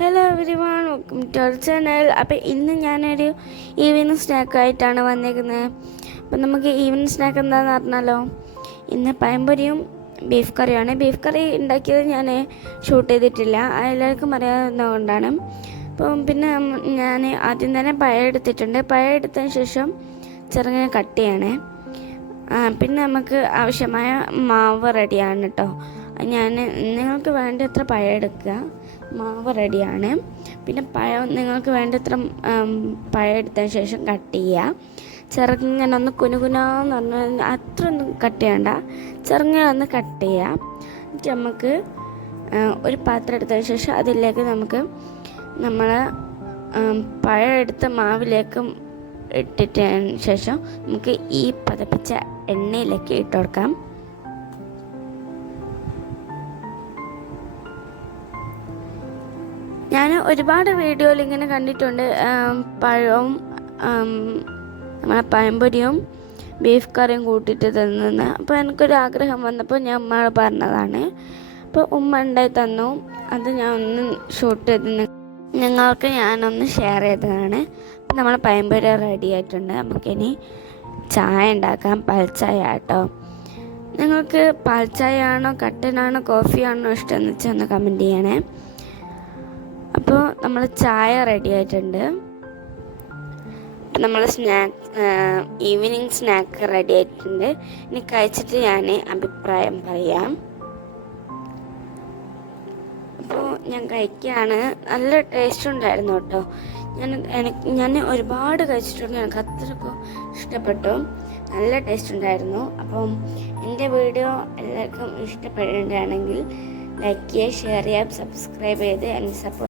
Hello everyone, welcome to our channel. അപ്പോൾ ഇന്ന് ഞാനൊരു ഈവനിങ് സ്നാക്കായിട്ടാണ് വന്നേക്കുന്നത്. അപ്പം നമുക്ക് ഈവനിങ് സ്നാക്ക് എന്താണെന്ന് പറഞ്ഞാലോ, ഇന്ന് പഴംപൊരിയും ബീഫ് കറിയാണ്. ബീഫ് കറി ഉണ്ടാക്കിയത് ഞാൻ ഷൂട്ട് ചെയ്തിട്ടില്ല, എല്ലാവർക്കും അറിയാവുന്നതുകൊണ്ടാണ്. അപ്പം പിന്നെ ഞാൻ ആദ്യം തന്നെ പഴം എടുത്തിട്ടുണ്ട്. പഴം എടുത്തതിന് ശേഷം ചെറുങ്ങനെ കട്ട് ചെയ്യണേ. പിന്നെ നമുക്ക് ആവശ്യമായ മാവ് റെഡിയാണ് കേട്ടോ. നിങ്ങൾക്ക് വേണ്ടത്ര പഴം എടുക്കുക, മാവ് റെഡിയാണ്. പിന്നെ പഴം നിങ്ങൾക്ക് വേണ്ടത്ര പഴം എടുത്തതിന് ശേഷം കട്ട് ചെയ്യുക. ചെറുങ്ങനെ ഒന്ന് കുനുകുനാന്ന് പറഞ്ഞാൽ അത്ര ഒന്നും കട്ട് ചെയ്യണ്ട, ചെറുങ്ങനെ ഒന്ന് കട്ട് ചെയ്യുക. എന്നിട്ട് നമുക്ക് ഒരു പാത്രം എടുത്തതിന് ശേഷം അതിലേക്ക് നമുക്ക് നമ്മൾ പഴം എടുത്ത മാവിലേക്ക് ഇട്ടിട്ടതിന് ശേഷം നമുക്ക് ഈ പതപ്പിച്ച എണ്ണയിലേക്ക് ഇട്ട് കൊടുക്കാം. ഞാൻ ഒരുപാട് വീഡിയോയിൽ ഇങ്ങനെ കണ്ടിട്ടുണ്ട്, പഴവും നമ്മളെ പഴംപൊരിയും ബീഫ് കറിയും കൂട്ടിയിട്ട് തന്നെന്ന്. അപ്പോൾ എനിക്കൊരാഗ്രഹം വന്നപ്പോൾ ഞാൻ ഉമ്മയോട് പറഞ്ഞതാണ്. അപ്പോൾ ഉമ്മ ഉണ്ടായി തന്നു, അത് ഞാൻ ഒന്ന് ഷൂട്ട് ചെയ്ത് നിങ്ങൾക്ക് ഞാനൊന്ന് ഷെയർ ചെയ്തതാണ്. അപ്പം നമ്മളെ പഴംപൊരി റെഡി ആയിട്ടുണ്ട്. നമുക്കിനി ചായ ഉണ്ടാക്കാം, പാൽച്ചായ കേട്ടോ. നിങ്ങൾക്ക് പാൽച്ചായ ആണോ കട്ടനാണോ കോഫിയാണോ ഇഷ്ടമെന്ന് വെച്ചാൽ ഒന്ന് കമൻറ്റ് ചെയ്യണേ. അപ്പോൾ നമ്മൾ ചായ റെഡി ആയിട്ടുണ്ട്. നമ്മൾ ഈവനിങ് സ്നാക്ക് റെഡി ആയിട്ടുണ്ട്. ഇനി കഴിച്ചിട്ട് ഞാൻ അഭിപ്രായം പറയാം. അപ്പോൾ ഞാൻ കഴിക്കുകയാണ്. നല്ല ടേസ്റ്റ് ഉണ്ടായിരുന്നു കേട്ടോ. ഞാൻ ഒരുപാട് കഴിച്ചിട്ടുണ്ട്, എനിക്ക് അത്രയ്ക്കും ഇഷ്ടപ്പെട്ടു. നല്ല ടേസ്റ്റ് ഉണ്ടായിരുന്നു. അപ്പം എൻ്റെ വീഡിയോ എല്ലാവർക്കും ഇഷ്ടപ്പെടുകയാണെങ്കിൽ ലൈക്ക് ചെയ്യുക, ഷെയർ ചെയ്യുക, സബ്സ്ക്രൈബ് ചെയ്ത് എന്നെ സപ്പോർട്ട്